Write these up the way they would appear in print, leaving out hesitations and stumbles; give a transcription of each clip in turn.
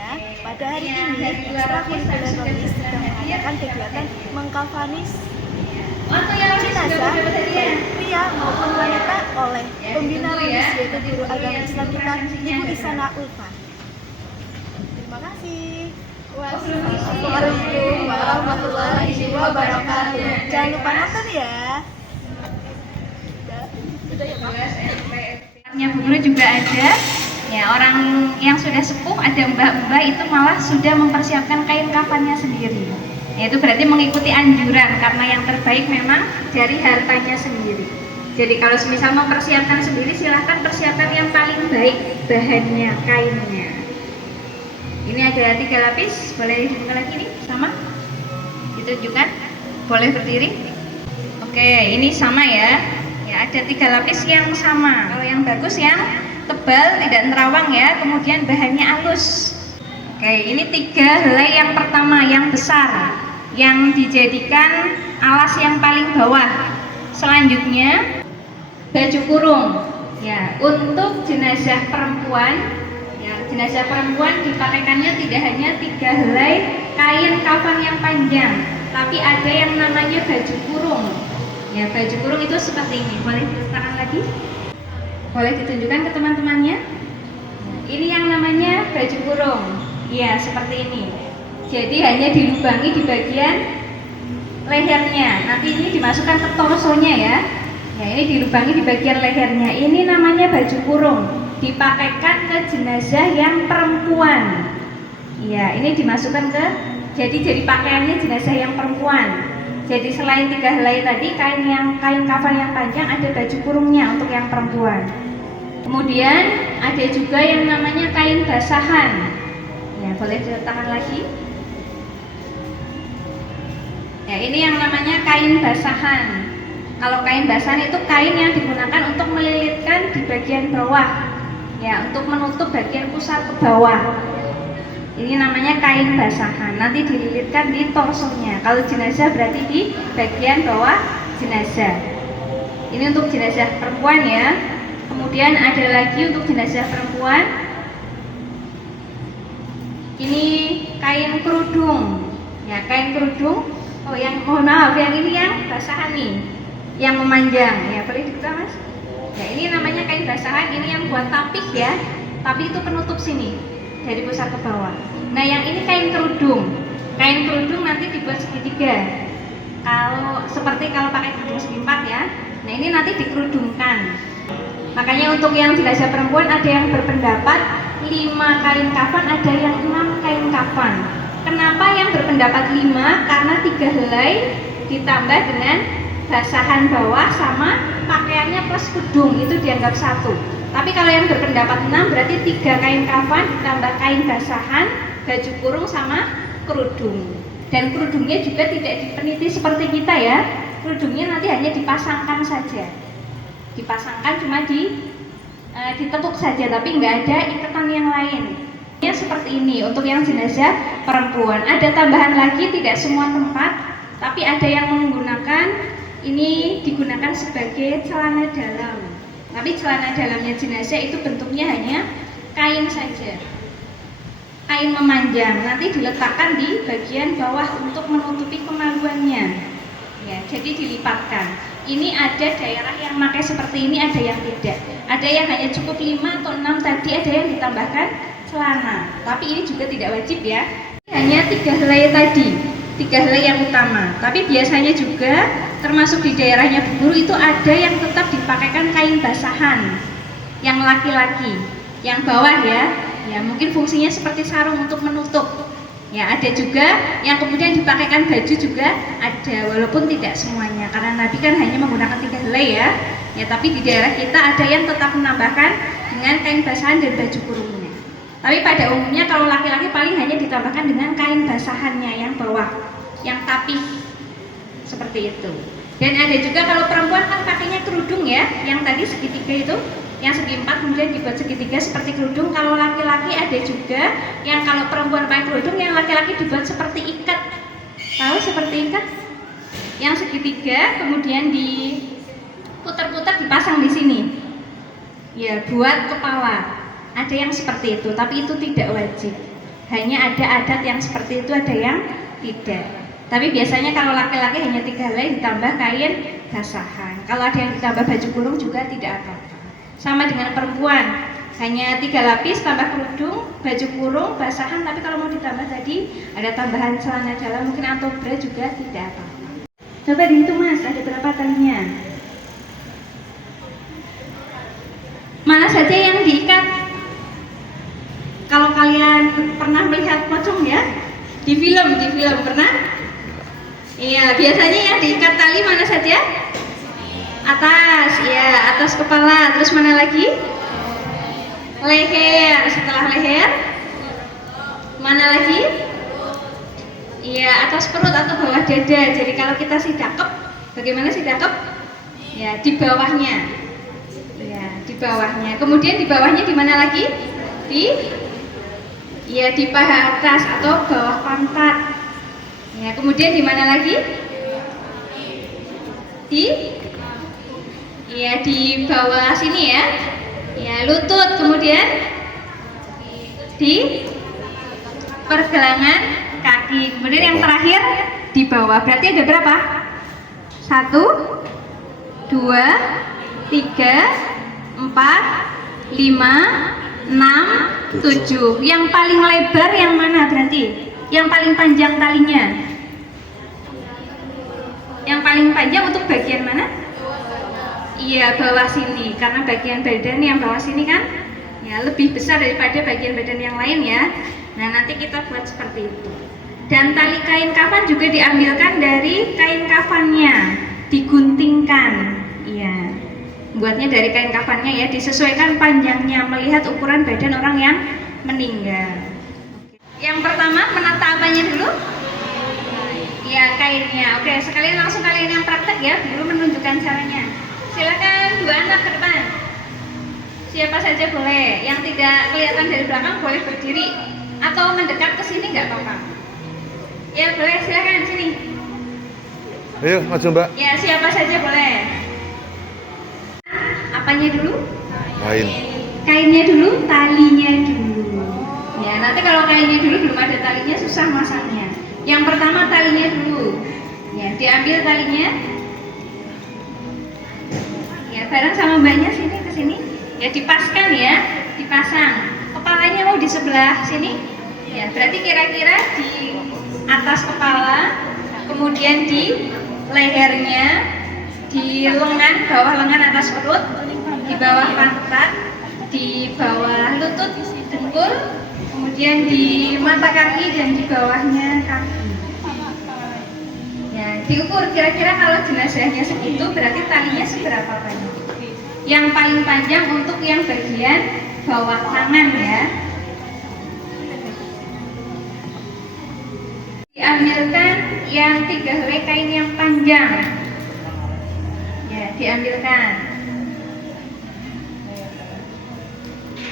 semuanya, pada hari ini Ekstrakurikuler Rohis sedang mengadakan kegiatan mengkafani jenazah baik pria maupun wanita oleh pembina Rohis, yaitu guru agama Islam kita, Ibu Isana Ulfa. Terima kasih. Wassalamualaikum warahmatullahi wabarakatuh. Jangan lupa nonton ya. Bu Guru juga ada ya, orang yang sudah sepuh, ada mbak-mbak itu malah sudah mempersiapkan kain kafannya sendiri. Ya, itu berarti mengikuti anjuran, karena yang terbaik memang dari hartanya sendiri. Jadi kalau misal mempersiapkan sendiri, silahkan persiapkan yang paling baik bahannya, kainnya. Ini ada 3 lapis, boleh dibuka lagi nih, sama ditunjukkan, boleh berdiri. Oke, ini sama ya. Ya, ada 3 lapis yang sama. Kalau yang bagus yang tebal, tidak nerawang ya, kemudian bahannya halus. Oke, ini 3 helai yang pertama, yang besar, yang dijadikan alas yang paling bawah. Selanjutnya baju kurung. Ya, untuk jenazah perempuan, ya, jenazah perempuan dipakaikannya tidak hanya 3 helai kain kafan yang panjang, tapi ada yang namanya baju kurung. Ya, baju kurung itu seperti ini. Boleh diletakkan lagi? Boleh ditunjukkan ke teman-temannya? Ini yang namanya baju kurung. Ya, seperti ini. Jadi hanya dilubangi di bagian lehernya. Nanti ini dimasukkan ke torsonya ya. Ya, ini dilubangi di bagian lehernya. Ini namanya baju kurung. Dipakaikan ke jenazah yang perempuan. Ya, ini dimasukkan ke jadi pakaiannya jenazah yang perempuan. Jadi selain 3 helai tadi, kain kafan yang panjang, ada baju kurungnya untuk yang perempuan. Kemudian ada juga yang namanya kain basahan. Ya, boleh diletakkan lagi. Ya, ini yang namanya kain basahan. Kalau kain basahan itu kain yang digunakan untuk melilitkan di bagian bawah. Ya, untuk menutup bagian pusar ke bawah. Ini namanya kain basahan, nanti dililitkan di torsonya. Kalau jenazah berarti di bagian bawah jenazah. Ini untuk jenazah perempuan ya. Kemudian ada lagi untuk jenazah perempuan. Ini kain kerudung. Ya, kain kerudung. Oh, yang mohon maaf, yang ini yang basahan nih, yang memanjang. Ya, boleh dibuka Mas. Ya, ini namanya kain basahan. Ini yang buat tapih ya. Tapi itu penutup sini dari pusar ke bawah. Nah, yang ini kain kerudung. Kain kerudung nanti dibuat segitiga. Kalau pakai kerudung segi 4 ya. Nah, ini nanti dikerudungkan. Makanya untuk yang jenazah perempuan ada yang berpendapat 5 kain kafan, ada yang 6 kain kafan. Kenapa yang berpendapat 5? Karena 3 helai ditambah dengan basahan bawah sama pakaiannya plus kerudung, itu dianggap 1. Tapi kalau yang berpendapat 6 berarti 3 kain kafan ditambah kain basahan, baju kurung sama kerudung. Dan kerudungnya juga tidak dipeniti seperti kita ya. Kerudungnya nanti hanya dipasangkan saja. Dipasangkan cuma ditekuk saja, tapi nggak ada ikatan yang lain. Ya, seperti ini untuk yang jenazah perempuan. Ada tambahan lagi, tidak semua tempat, tapi ada yang menggunakan ini digunakan sebagai celana dalam. Tapi celana dalamnya jenazah itu bentuknya hanya kain saja, kain memanjang, nanti diletakkan di bagian bawah untuk menutupi kemaluannya. Ya, jadi dilipatkan. Ini ada daerah yang pakai seperti ini, ada yang tidak. Ada yang hanya cukup 5 atau 6 tadi, ada yang ditambahkan celana. Tapi ini juga tidak wajib ya. Ini hanya 3 helai tadi, 3 helai yang utama. Tapi biasanya juga termasuk di daerahnya Bu Guru itu ada yang tetap dipakaikan kain basahan yang laki-laki, yang bawah ya. Ya, mungkin fungsinya seperti sarung untuk menutup. Ya, ada juga yang kemudian dipakaikan baju juga ada, walaupun tidak semuanya, karena Nabi kan hanya menggunakan 3 helai ya. Ya, tapi di daerah kita ada yang tetap menambahkan dengan kain basahan dan baju kurungnya. Tapi pada umumnya kalau laki-laki paling hanya ditambahkan dengan kain basahannya yang bawah, yang tapih seperti itu. Dan ada juga kalau perempuan kan pakainya kerudung ya, yang tadi segitiga itu, yang segi 4 kemudian dibuat segitiga seperti kerudung. Kalau laki-laki ada juga yang kalau perempuan pakai kerudung, yang laki-laki dibuat seperti ikat. Tahu seperti ikat? Yang segitiga kemudian diputar-putar dipasang di sini. Ya, buat kepala. Ada yang seperti itu, tapi itu tidak wajib. Hanya ada adat yang seperti itu, ada yang tidak. Tapi biasanya kalau laki-laki hanya 3 helai ditambah kain basahan. Kalau ada yang ditambah baju kurung juga tidak apa-apa. Sama dengan perempuan, hanya 3 lapis tambah kerudung, baju kurung, basahan. Tapi kalau mau ditambah tadi ada tambahan celana dalam mungkin atau bra juga tidak apa-apa. Coba dihitung Mas, ada berapa talinya? Mana saja yang diikat? Kalau kalian pernah melihat pocong ya, di film pernah? Iya, biasanya yang diikat tali mana saja? Atas, ya, atas kepala. Terus mana lagi? Leher. Setelah leher, mana lagi? Iya, atas perut atau bawah dada. Jadi kalau kita sidakep, bagaimana sidakep? Ya, di bawahnya. Ya, di bawahnya. Kemudian di bawahnya di mana lagi? Di paha atas atau bawah pantat. Ya, kemudian di mana lagi? Di bawah sini ya. Ya, lutut. Kemudian di pergelangan kaki. Kemudian yang terakhir di bawah. Berarti ada berapa? 1, 2, 3, 4, 5, 6, 7. Yang paling lebar yang mana berarti? Yang paling panjang talinya? Yang paling panjang untuk bagian mana? Iya, bawah sini. Karena bagian badan yang bawah sini kan ya lebih besar daripada bagian badan yang lain ya. Nah, nanti kita buat seperti itu. Dan tali kain kafan juga diambilkan dari kain kafannya, diguntingkan. Iya. Buatnya dari kain kafannya ya, disesuaikan panjangnya melihat ukuran badan orang yang meninggal. Yang pertama, menata apanya dulu? Ya, kainnya. Oke, sekalian langsung kalian yang praktek ya, dulu menunjukkan caranya. Silakan 2 anak ke depan. Siapa saja boleh. Yang tidak kelihatan dari belakang boleh berdiri atau mendekat ke sini nggak apa-apa. Ya, boleh, silakan sini. Ayo, maju Mbak. Ya, siapa saja boleh. Apanya dulu? Kain. Kainnya dulu, talinya dulu. Ya, nanti kalau kainnya dulu belum ada talinya susah masangnya. Yang pertama talinya dulu. Ya, diambil talinya. Ya, bareng sama mbaknya sini ke sini. Ya, dipaskan ya, dipasang. Kepalanya mau di sebelah sini. Ya, berarti kira-kira di atas kepala, kemudian di lehernya, di lengan, bawah lengan atas perut, di bawah pantat, di bawah lutut, dengkul, kemudian di mata kaki dan di bawahnya kaki. Ya, diukur kira-kira kalau jenazahnya segitu berarti talinya seberapa banyak. Yang paling panjang untuk yang bagian bawah tangan ya. Diambilkan yang 3 helai kain yang panjang. Ya, diambilkan.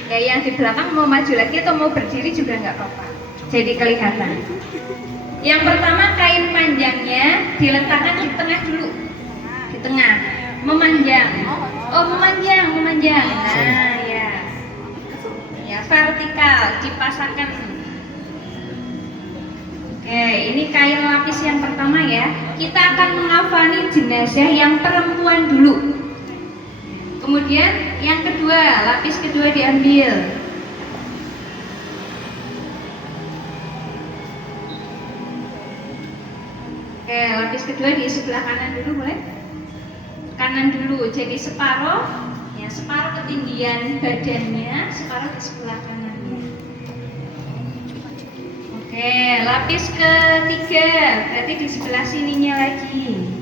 Ya, yang di belakang mau maju lagi atau mau berdiri juga nggak apa-apa. Jadi kelihatan. Yang pertama kain panjangnya diletakkan di tengah dulu. Di tengah. Memanjang. Oh, memanjang. Nah, ya. Ya, vertikal dipasangkan. Oke, ini kain lapis yang pertama ya. Kita akan mengafani jenazah yang perempuan dulu. Kemudian yang kedua, lapis kedua diambil. Oke, lapis kedua di sebelah kanan dulu boleh? Kanan dulu, jadi separuh, ya separuh ketinggian badannya, separuh di sebelah kanannya. Oke, lapis ketiga, berarti di sebelah sininya lagi.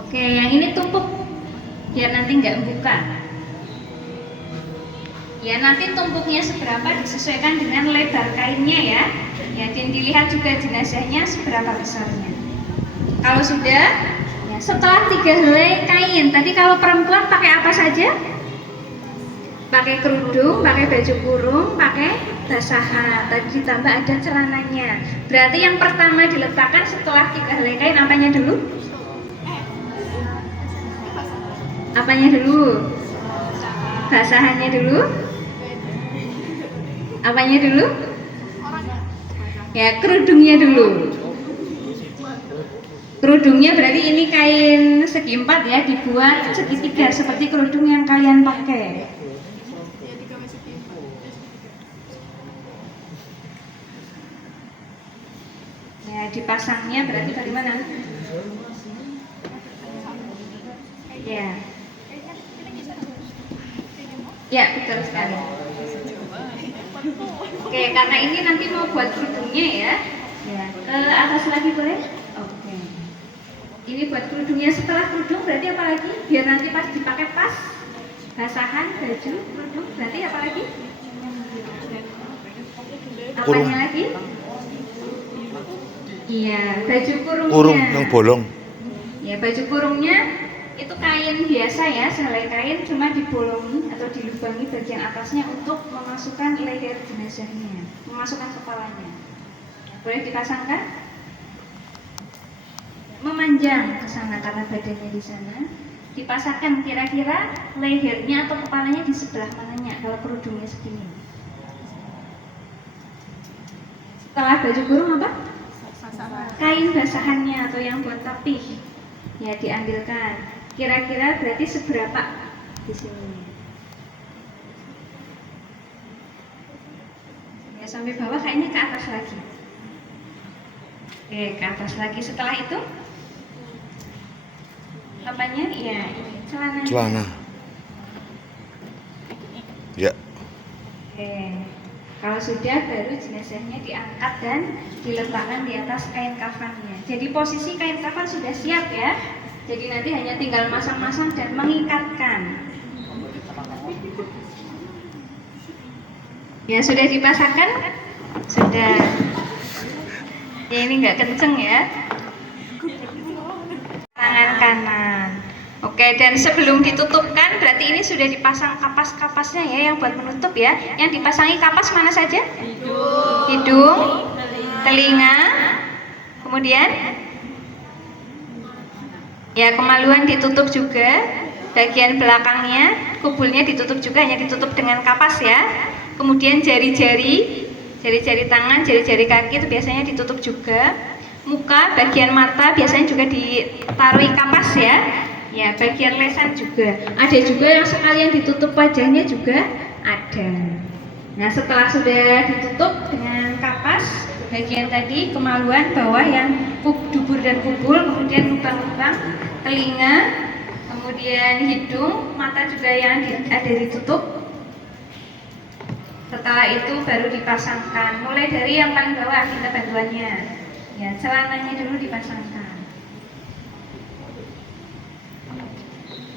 Oke, yang ini tumpuk biar nanti nggak buka. Ya, nanti tumpuknya seberapa disesuaikan dengan lebar kainnya ya. Ya, dan dilihat juga jenazahnya seberapa besarnya. Kalau sudah, ya setelah 3 helai kain, tadi kalau perempuan pakai apa saja? Pakai kerudung, pakai baju kurung, pakai basahan. Tadi ditambah ada celananya. Berarti yang pertama diletakkan setelah 3 helai kain apanya dulu? Apanya dulu? Basahannya dulu? Apanya dulu? Ya, kerudungnya dulu. Kerudungnya berarti ini kain segi 4 ya, dibuat segitiga seperti kerudung yang kalian pakai. Ya, dipasangnya berarti bagaimana? Ya. Ya, betul sekali. Oke, karena ini nanti mau buat kerudungnya ya. Ya, ke atas lagi boleh? Oke. Ini buat kerudungnya. Setelah kerudung berarti apa lagi? Biar nanti pas dipakai pas basahan baju kerudung berarti apa lagi? Kurung. Apanya lagi? Iya, baju kurungnya. Kurung yang bolong. Ya, baju kurungnya itu kain biasa ya, sehelai kain cuma dibolongi atau dilubangi bagian atasnya untuk memasukkan leher jenazahnya, memasukkan kepalanya. Boleh dipasangkan? Memanjang ke sana karena badannya di sana. Dipasangkan kira-kira lehernya atau kepalanya di sebelah mananya kalau kerudungnya segini. Setelah baju kurung apa? Kain basahannya atau yang buat tapih. Ya, diambilkan. Kira-kira berarti seberapa di sini? Ya, sampai bawah kayaknya ke atas lagi. Oke, ke atas lagi. Setelah itu apanya? Ya, ini celana. Celana. Ya. Oke. Kalau sudah, baru jenazahnya diangkat dan diletakkan di atas kain kafannya. Jadi posisi kain kafan sudah siap ya. Jadi nanti hanya tinggal masang-masang dan mengikatkan. Ya, sudah dipasangkan? Sudah. Ya, ini nggak kenceng ya. Tangan kanan. Oke, dan sebelum ditutupkan berarti ini sudah dipasang kapas-kapasnya ya yang buat menutup ya. Yang dipasangi kapas mana saja? Hidung, telinga, kemudian ya kemaluan ditutup juga, bagian belakangnya, kubulnya ditutup juga, hanya ditutup dengan kapas ya. Kemudian jari-jari tangan, jari-jari kaki itu biasanya ditutup juga. Muka, bagian mata biasanya juga ditaruhi kapas ya. Ya, bagian lesan juga. Ada juga yang sekalian ditutup wajahnya juga ada. Nah, setelah sudah ditutup dengan kapas, bagian tadi kemaluan bawah yang dubur dan kubul, kemudian lubang-lubang, telinga, kemudian hidung, mata juga yang ada ditutup. Setelah itu baru dipasangkan. Mulai dari yang paling bawah minta bantuannya. Ya, celananya dulu dipasangkan.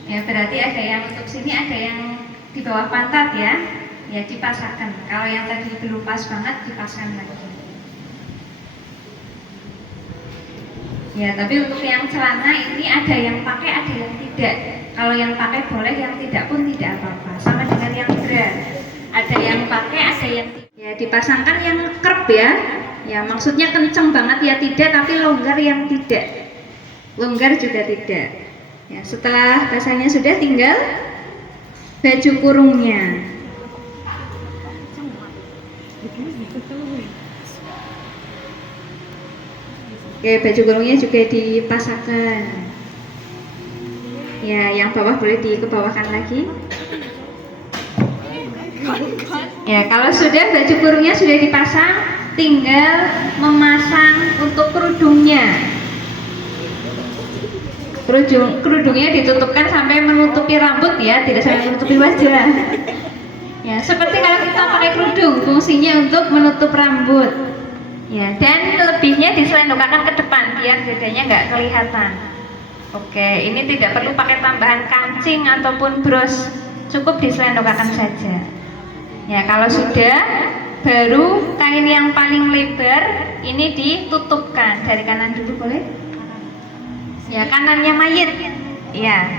Ya, berarti ada yang untuk sini, ada yang di bawah pantat ya. Ya, dipasangkan. Kalau yang tadi belum pas banget, dipasang lagi. Ya, tapi untuk yang celana ini ada yang pakai, ada yang tidak. Kalau yang pakai boleh, yang tidak pun tidak apa-apa. Sama dengan yang bra. Ada yang pakai, ada yang tidak. Ya, dipasangkan yang kerp ya. Ya, maksudnya kenceng banget ya tidak, tapi longgar yang tidak. Longgar juga tidak. Ya, setelah basahnya sudah, tinggal baju kurungnya. Oke, baju kurungnya juga dipasangkan. Ya, yang bawah boleh dikebawahkan lagi. Ya, kalau sudah baju kurungnya sudah dipasang, tinggal memasang untuk kerudungnya. Kerudungnya ditutupkan sampai menutupi rambut ya, tidak sampai menutupi wajah. Ya, seperti kalau kita pakai kerudung, fungsinya untuk menutup rambut. Ya, dan lebihnya diselendokkan ke depan biar bedanya nggak kelihatan. Oke, ini tidak perlu pakai tambahan kancing ataupun bros, cukup diselendokkan saja. Ya, kalau sudah, baru kain yang paling lebar ini ditutupkan. Dari kanan dulu boleh? Ya, kanannya mayit. Ya.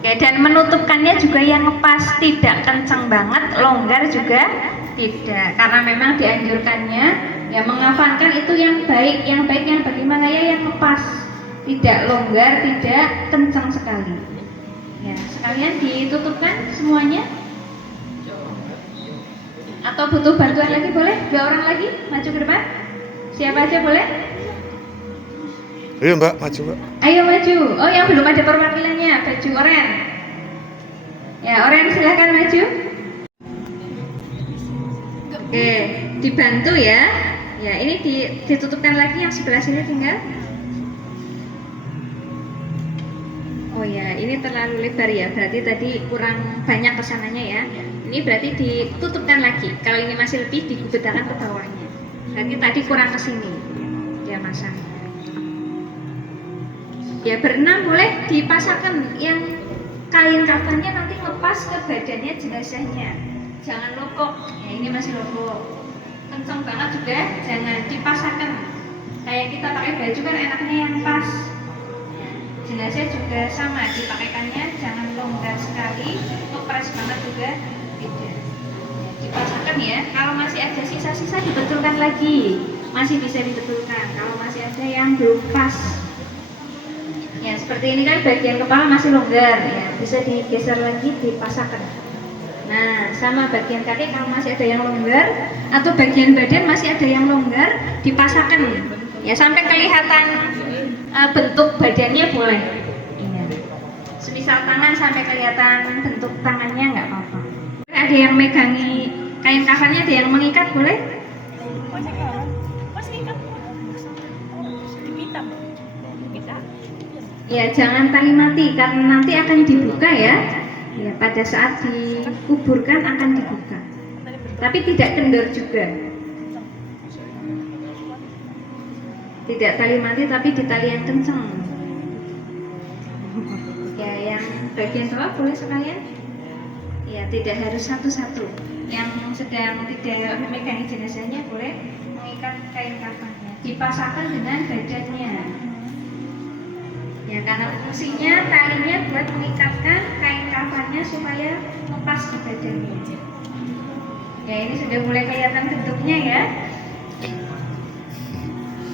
Oke, dan menutupkannya juga yang pas, tidak kencang banget, longgar juga tidak. Karena memang dianjurkannya ya mengafankan itu yang baik yang bagaimana ya, yang pas. tidak longgar, tidak kencang sekali. Ya, sekalian ditutupkan semuanya. Atau butuh bantuan lagi boleh? 2 orang lagi maju ke depan. Siapa aja boleh? Ayo Mbak, maju Mbak. Ayo maju. Oh, yang belum ada perwakilannya, baju oranye. Ya, oranye silahkan maju. Oke, dibantu ya. Ya, ini ditutupkan lagi yang sebelah sini tinggal. Oh ya, ini terlalu lebar ya. Berarti tadi kurang banyak kesananya ya. Ini berarti ditutupkan lagi. Kalau ini masih lebih, digubetakan ke bawahnya. Berarti tadi kurang ke sini. Dia masang. Ya, berenam boleh dipasangkan yang kain kafannya nanti lepas ke badannya jenazahnya. Jangan lokok. Ya, ini masih lokok. Kenceng banget juga, jangan dipasangkan. Kayak kita pakai baju kan enaknya yang pas. Ya, jenazah juga sama, dipakaikannya jangan longgar sekali, kepres banget juga tidak. Ya, dipasangkan ya. Kalau masih ada sisa-sisa dibetulkan lagi, masih bisa dibetulkan. Kalau masih ada yang belum pas. Ya, seperti ini kan bagian kepala masih longgar ya, bisa digeser lagi, dipasangkan. Nah, sama bagian kaki kalau masih ada yang longgar atau bagian badan masih ada yang longgar, dipasangkan. Ya, sampai kelihatan bentuk badannya boleh. Ini. Semisal tangan sampai kelihatan bentuk tangannya nggak apa-apa. Ada yang megangi kain kafannya, ada yang mengikat boleh? Ya, jangan tali mati karena nanti akan dibuka ya. Ya, pada saat dikuburkan akan dibuka. Tapi tidak kendor juga. Tidak tali mati tapi di tali yang kencang. Ya, yang bagian bawah boleh sekalian. Ya, tidak harus satu-satu. Yang sedang tidak memegangi jenazahnya boleh mengikat kain kafannya. Dipasangkan dengan badannya. Ya, karena fungsinya talinya buat mengikatkan kain kafannya supaya lepas di badannya. Ya, ini sudah mulai kelihatan bentuknya ya.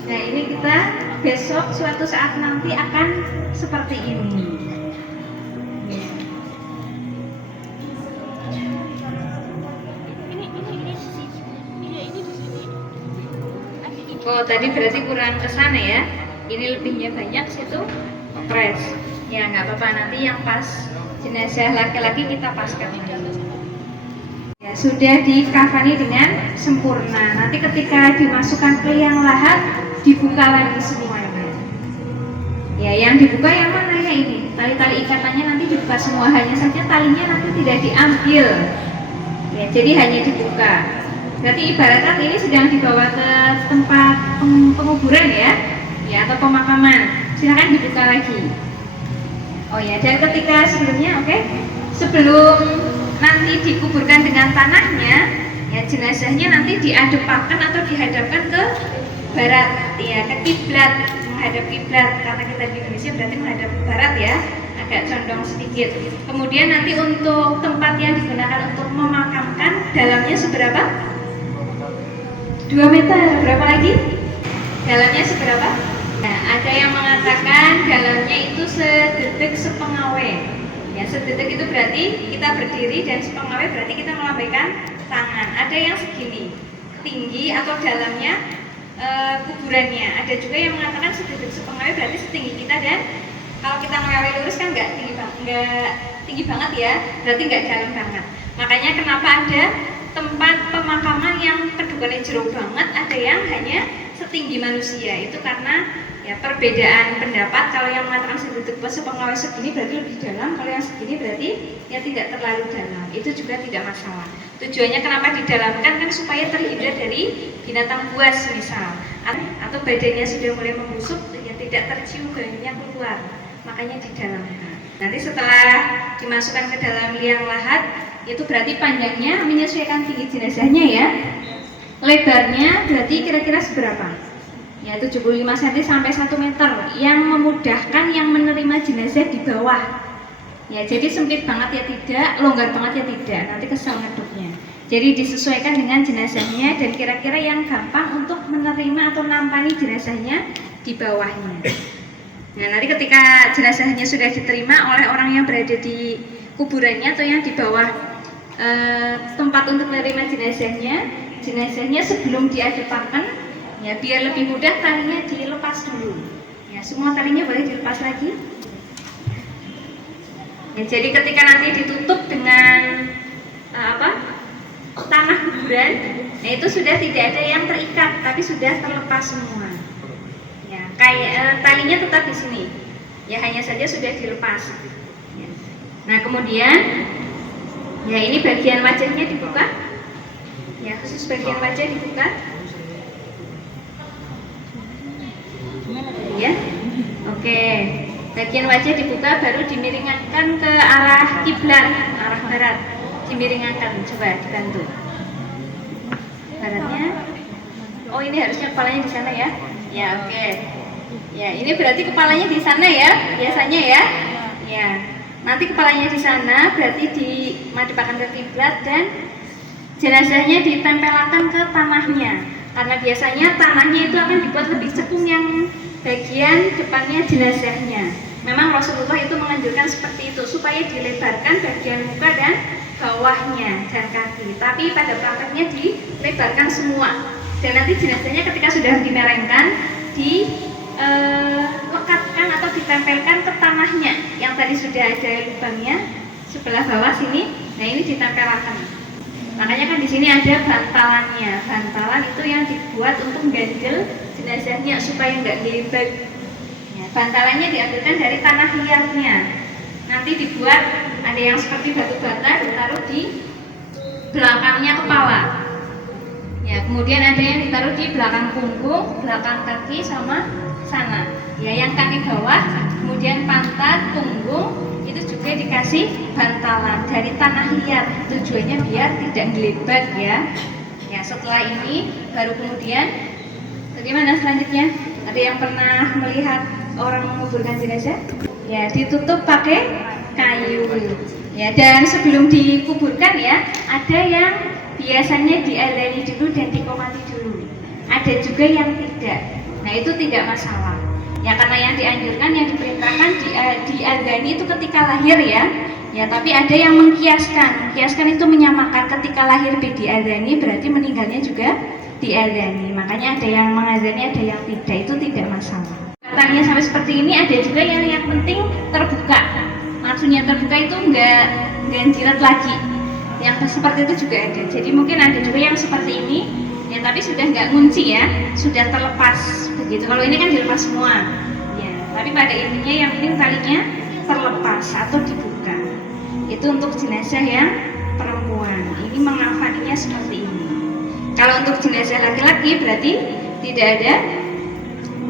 Nah, ini kita besok suatu saat nanti akan seperti ini. Ya. Oh, tadi berarti kurang kesana ya. Ini lebihnya banyak situ. Pres, ya nggak apa-apa, nanti yang pas jenazah laki-laki kita paskan. Ya, sudah dikafani dengan sempurna. Nanti ketika dimasukkan ke liang lahat dibuka lagi semuanya. Ya, yang dibuka yang mana ya ini? Tali-tali ikatannya nanti dibuka semua, hanya saja talinya nanti tidak diambil. Ya, jadi hanya dibuka. Berarti ibaratkan ini sedang dibawa ke tempat penguburan ya atau pemakaman. Silakan dibuka lagi. Oh ya, dan ketika sebelumnya, sebelum nanti dikuburkan dengan tanahnya, ya jenazahnya nanti diadepkan atau dihadapkan ke barat, ya ke kiblat, menghadap kiblat. Karena kita di Indonesia berarti menghadap ke barat ya, agak condong sedikit. Kemudian nanti untuk tempat yang digunakan untuk memakamkan, dalamnya seberapa? 2 meter. Berapa lagi? Dalamnya seberapa? Nah, ada yang mengatakan dalamnya itu sedetik sepengawe. Ya, sedetik itu berarti kita berdiri dan sepengawe berarti kita melambaikan tangan. Ada yang segini tinggi atau dalamnya kuburannya. Ada juga yang mengatakan sedetik sepengawe berarti setinggi kita, dan kalau kita melewati lurus kan nggak tinggi banget ya, berarti nggak dalam banget. Makanya kenapa ada tempat pemakaman yang kedudukannya jauh banget, ada yang hanya setinggi manusia. Itu karena ya perbedaan pendapat. Kalau yang mengatakan sedetik sepengawe segini berarti lebih dalam, kalau yang segini berarti ya tidak terlalu dalam. Itu juga tidak masalah. Tujuannya kenapa didalamkan kan supaya terhindar dari binatang buas misal, atau badannya sudah mulai membusuk ya tidak tercium baunya keluar, makanya didalamkan. Nanti setelah dimasukkan ke dalam liang lahat, itu berarti panjangnya menyesuaikan tinggi jenazahnya ya. Lebarnya berarti kira-kira seberapa? Ya, 75 cm sampai 1 meter, yang memudahkan yang menerima jenazah di bawah. Ya, jadi sempit banget ya tidak, longgar banget ya tidak, nanti kesel ngeduknya. Jadi disesuaikan dengan jenazahnya dan kira-kira yang gampang untuk menerima atau nampani jenazahnya di bawahnya. Nah, nanti ketika jenazahnya sudah diterima oleh orang yang berada di kuburannya atau yang di bawah tempat untuk menerima jenazahnya sebelum diadepakan, ya biar lebih mudah talinya dilepas dulu. Ya, semua talinya boleh dilepas lagi. Ya, jadi ketika nanti ditutup dengan tanah kuburan, nah itu sudah tidak ada yang terikat, tapi sudah terlepas semua. Ya, kayak talinya tetap di sini. Ya, hanya saja sudah dilepas. Ya. Nah, kemudian ya ini bagian wajahnya dibuka. Ya, khusus bagian wajah dibuka. Ya. Oke. Bagian wajah dibuka baru dimiringkan ke arah kiblat, arah barat. Dimiringkan, coba dibantu. Baratnya. Oh, ini harusnya kepalanya di sana ya. Ya, oke. Ya, ini berarti kepalanya di sana ya, biasanya ya. Ya. Nanti kepalanya di sana berarti dimadepkan ke kiblat dan jenazahnya ditempelkan ke tanahnya. Karena biasanya tanahnya itu akan dibuat lebih cekung yang bagian depannya jenazahnya. Memang Rasulullah itu menganjurkan seperti itu supaya dilebarkan bagian muka dan bawahnya dan kaki. Tapi pada prakteknya dilebarkan semua. Dan nanti jenazahnya ketika sudah dimerengkan dilekatkan atau ditempelkan ke tanahnya yang tadi sudah ada lubangnya sebelah bawah sini. Nah, ini ditempelkan. Makanya kan di sini ada bantalannya. Bantalan itu yang dibuat untuk mengganjel jenazahnya supaya nggak gelibet. Ya, bantalannya diambilkan dari tanah liatnya. Nanti dibuat ada yang seperti batu bata ditaruh di belakangnya kepala. Ya, kemudian ada yang ditaruh di belakang punggung, belakang kaki sama sana. Ya, yang kaki bawah, kemudian pantat, punggung itu juga dikasih bantalan dari tanah liat. Tujuannya biar tidak gelibet ya. Ya, setelah ini baru kemudian bagaimana selanjutnya? Ada yang pernah melihat orang menguburkan jenazah? Ya, ditutup pakai kayu. Ya, dan sebelum dikuburkan ya, ada yang biasanya diadani dulu dan dikomati dulu. Ada juga yang tidak. Nah, itu tidak masalah. Ya, karena yang dianjurkan, yang diperintahkan diadani itu ketika lahir ya. Ya, tapi ada yang mengkiaskan. Mengkiaskan itu menyamakan ketika lahir diadani berarti meninggalnya juga diadani. Makanya ada yang mengadani, ada yang tidak. Itu tidak masalah. Tanya sampai seperti ini, ada juga yang penting terbuka. Maksudnya terbuka itu enggak jirat lagi. Yang seperti itu juga ada. Jadi mungkin ada juga yang seperti ini, ya tapi sudah nggak ngunci ya, sudah terlepas begitu. Kalau ini kan dilepas semua, ya. Tapi pada intinya yang penting talinya terlepas atau dibuka. Itu untuk jenazah yang perempuan. Ini mengafaninya seperti ini. Kalau untuk jenazah laki-laki berarti tidak ada,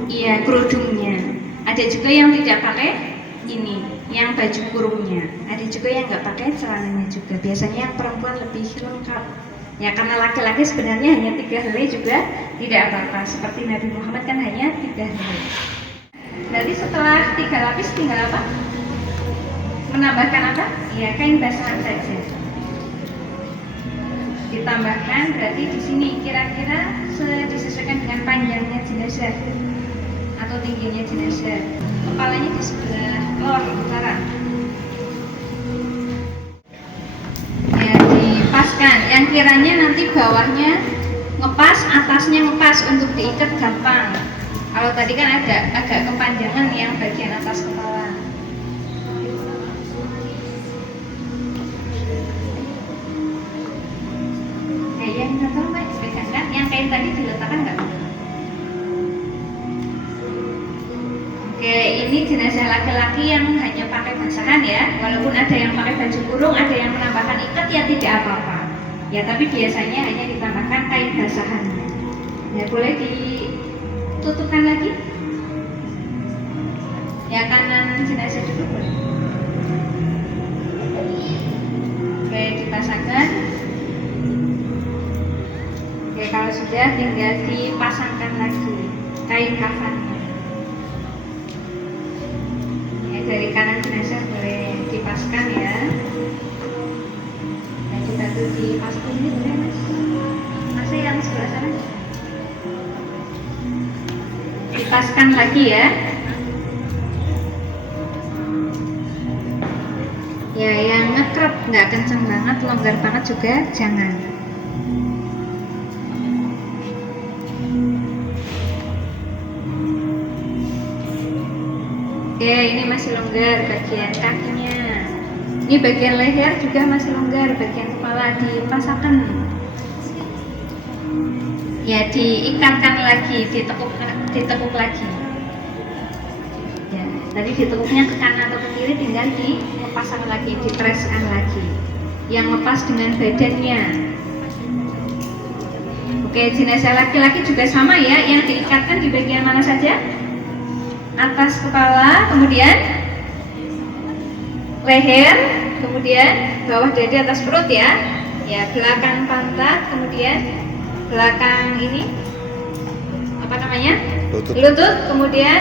iya, kerudungnya. Ada juga yang tidak pakai ini, yang baju kurungnya. Ada juga yang nggak pakai celananya juga. Biasanya yang perempuan lebih lengkap. Ya, karena laki-laki sebenarnya hanya 3 helai juga tidak apa-apa. Seperti Nabi Muhammad kan hanya 3 helai. Berarti setelah 3 lapis tinggal apa? Menambahkan apa? Ya, kain basahan saja. Ditambahkan berarti di sini kira-kira disesuaikan dengan panjangnya jenazah atau tingginya jenazah. Kepalanya di sebelah utara. Ya, dipaskan. Yang kiranya nanti bawahnya ngepas, atasnya ngepas untuk diikat gampang. Kalau tadi kan agak kepanjangan yang bagian atas kepala. Ya, yang satu Mbak dipegang kan? Yang kain tadi diletakkan nggak? Oke, ini jenazah laki-laki yang hanya pakai basahan ya. Walaupun ada yang pakai baju kurung, ada yang menambahkan ikat, ya tidak apa-apa. Ya, tapi biasanya hanya ditambahkan kain basahannya. Ya, boleh ditutupkan lagi. Ya, kanan jenazah dulu boleh. Oke, dipasangkan. Oke, kalau sudah tinggal dipasangkan lagi kain kafannya. Dari kanan jenazah boleh dipaskan ya. Dan dibantu dipaskan ini boleh mas. Masih yang sebelah sana. Dipaskan lagi ya. nggak kenceng banget, longgar banget juga jangan. Oke, ini masih longgar bagian kakinya. Ini bagian leher juga masih longgar, bagian kepala dipasangkan. Ya, diikatkan lagi, ditekuk lagi. Ya, tadi ditekuknya ke kanan atau ke kiri, tinggal dipasang lagi, dipreskan lagi. Yang lepas dengan badannya. Oke, jenazah laki-laki juga sama ya, yang diikatkan di bagian mana saja? Atas kepala, kemudian leher, kemudian bawah dada atas perut ya. Ya, belakang pantat, kemudian belakang ini apa namanya? Lutut, kemudian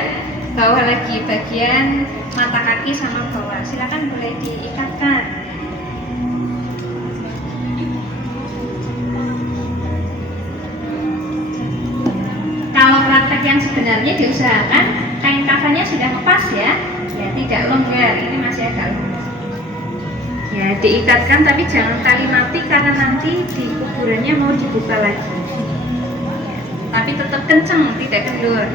bawah lagi bagian mata kaki sama bawah. Silakan boleh diikatkan. Kalau praktek yang sebenarnya diusahakan kain kafannya sudah lepas ya, tidak longgar. Ini masih agak longgar. Ya, diikatkan tapi jangan tali mati karena nanti di kuburannya mau dibuka lagi. Ya, tapi tetap kenceng, tidak kendur.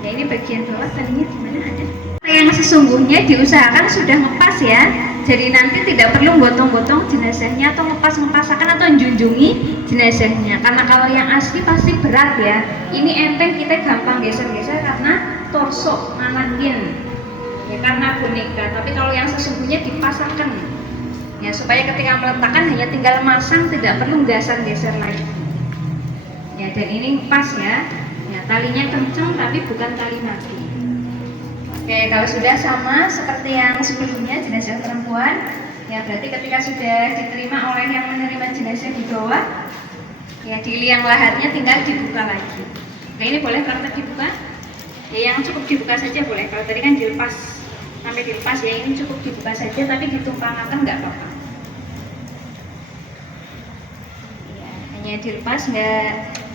Ya, ini bagian bawah talinya di mana ada? Yang sesungguhnya diusahakan sudah lepas ya. Jadi nanti tidak perlu gotong-gotong jenazahnya atau ngepas-ngepasakan atau junjungi jenazahnya. Karena kalau yang asli pasti berat ya. Ini enteng, kita gampang geser-geser karena torso manakin. Ya, karena boneka, tapi kalau yang sesungguhnya dipasangkan ya, supaya ketika meletakkan hanya tinggal masang, tidak perlu geser-geser lagi ya. Dan ini pas ya, talinya kenceng tapi bukan tali mati. Oke, kalau sudah sama seperti yang sebelumnya jenazah perempuan ya, berarti ketika sudah diterima oleh yang menerima jenazah di bawah ya, di liang lahatnya tinggal dibuka lagi. Oke, ini boleh praktek dibuka ya, yang cukup dibuka saja boleh. Kalau tadi kan dilepas, sampai dilepas ya, ini cukup dibuka saja tapi ditumpangkan nggak apa-apa ya, hanya dilepas nggak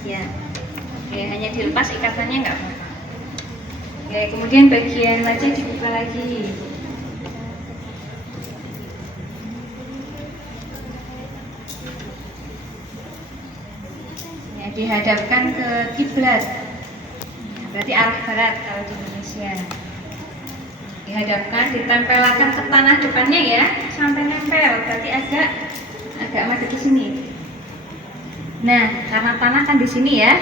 ya. Oke, hanya dilepas ikatannya nggak apa-apa. Oke, kemudian bagian wajah dibuka lagi. Ya, dihadapkan ke kiblat. Berarti arah barat kalau di Indonesia. Dihadapkan, ditempelkan ke tanah depannya ya, sampai nempel, berarti agak madep ke sini. Nah, karena tanah kan di sini ya,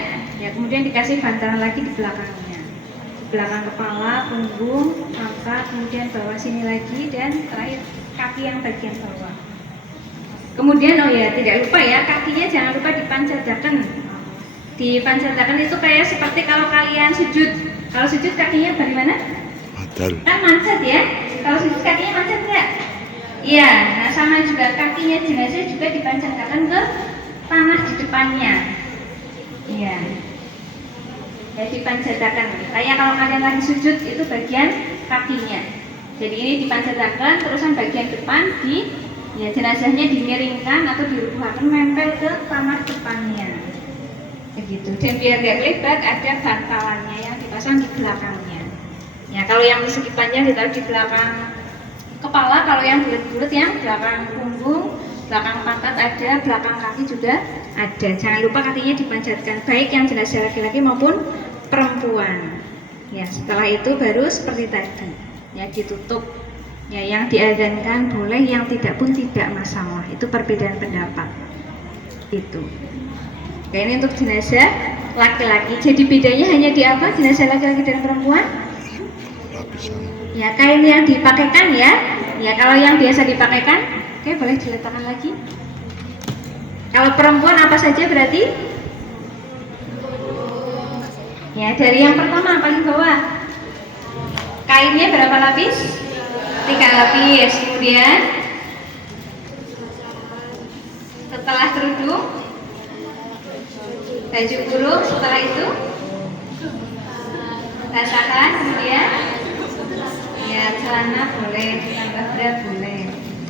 kemudian dikasih bantalan lagi di belakangnya, di belakang kepala, punggung, mata, kemudian bawah sini lagi, dan terakhir kaki yang bagian bawah. Kemudian oh ya, tidak lupa ya, kakinya jangan lupa dipancadakan. Dipancadakan itu kayak seperti kalau kalian sujud. Kalau sujud kakinya bagaimana? Kan manjat ya. Kalau sujud kakinya manjat enggak? Iya. Nah, sama juga kakinya jenazah juga dipancadakan ke tanah di depannya. Iya. Ya, dipancadakan. Kayak kalau kalian lagi sujud itu bagian kakinya. Jadi ini dipancadakan, terusan bagian depan jenazahnya dimiringkan atau dirubuhkan nempel ke tanah depannya. Begitu. Dan biar gak kelebat ada bantalannya yang dipasang di belakangnya. Ya, kalau yang segi panjang ditaruh di belakang kepala, kalau yang bulat-bulat yang belakang punggung, belakang pantat ada, belakang kaki juga ada. Jangan lupa kakinya dipanjatkan, baik yang jenazah laki-laki maupun perempuan. Ya, setelah itu baru seperti tadi. Ya, ditutup. Ya, yang diadzankan boleh, yang tidak pun tidak masalah. Itu perbedaan pendapat. Itu. Oke, ini untuk jenazah laki-laki. Jadi bedanya hanya di apa? Jenazah laki-laki dan perempuan? Ya, kain yang dipakaikan ya. Ya, kalau yang biasa dipakaikan, oke, boleh diletakkan lagi. Kalau perempuan apa saja berarti? Ya, dari yang pertama paling bawah. Kainnya berapa lapis? 3 lapis. Kemudian setelah kerudung, baju kurung, setelah itu basahan, kemudian ya celana boleh, tambah bra boleh.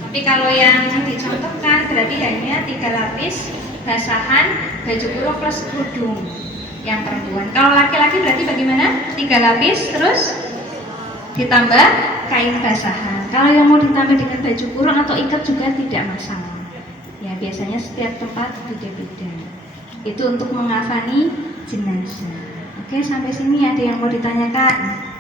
Tapi kalau yang dicontohkan berarti hanya 3 lapis basahan, baju kurung plus kerudung yang perempuan. Kalau laki-laki berarti bagaimana? 3 lapis terus ditambah kain basahan. kalau yang mau ditambah dengan baju kurung atau ikat juga tidak masalah. Ya, biasanya setiap tempat beda-beda. Itu untuk mengafani jenazah. Oke, sampai sini ada yang mau ditanyakan?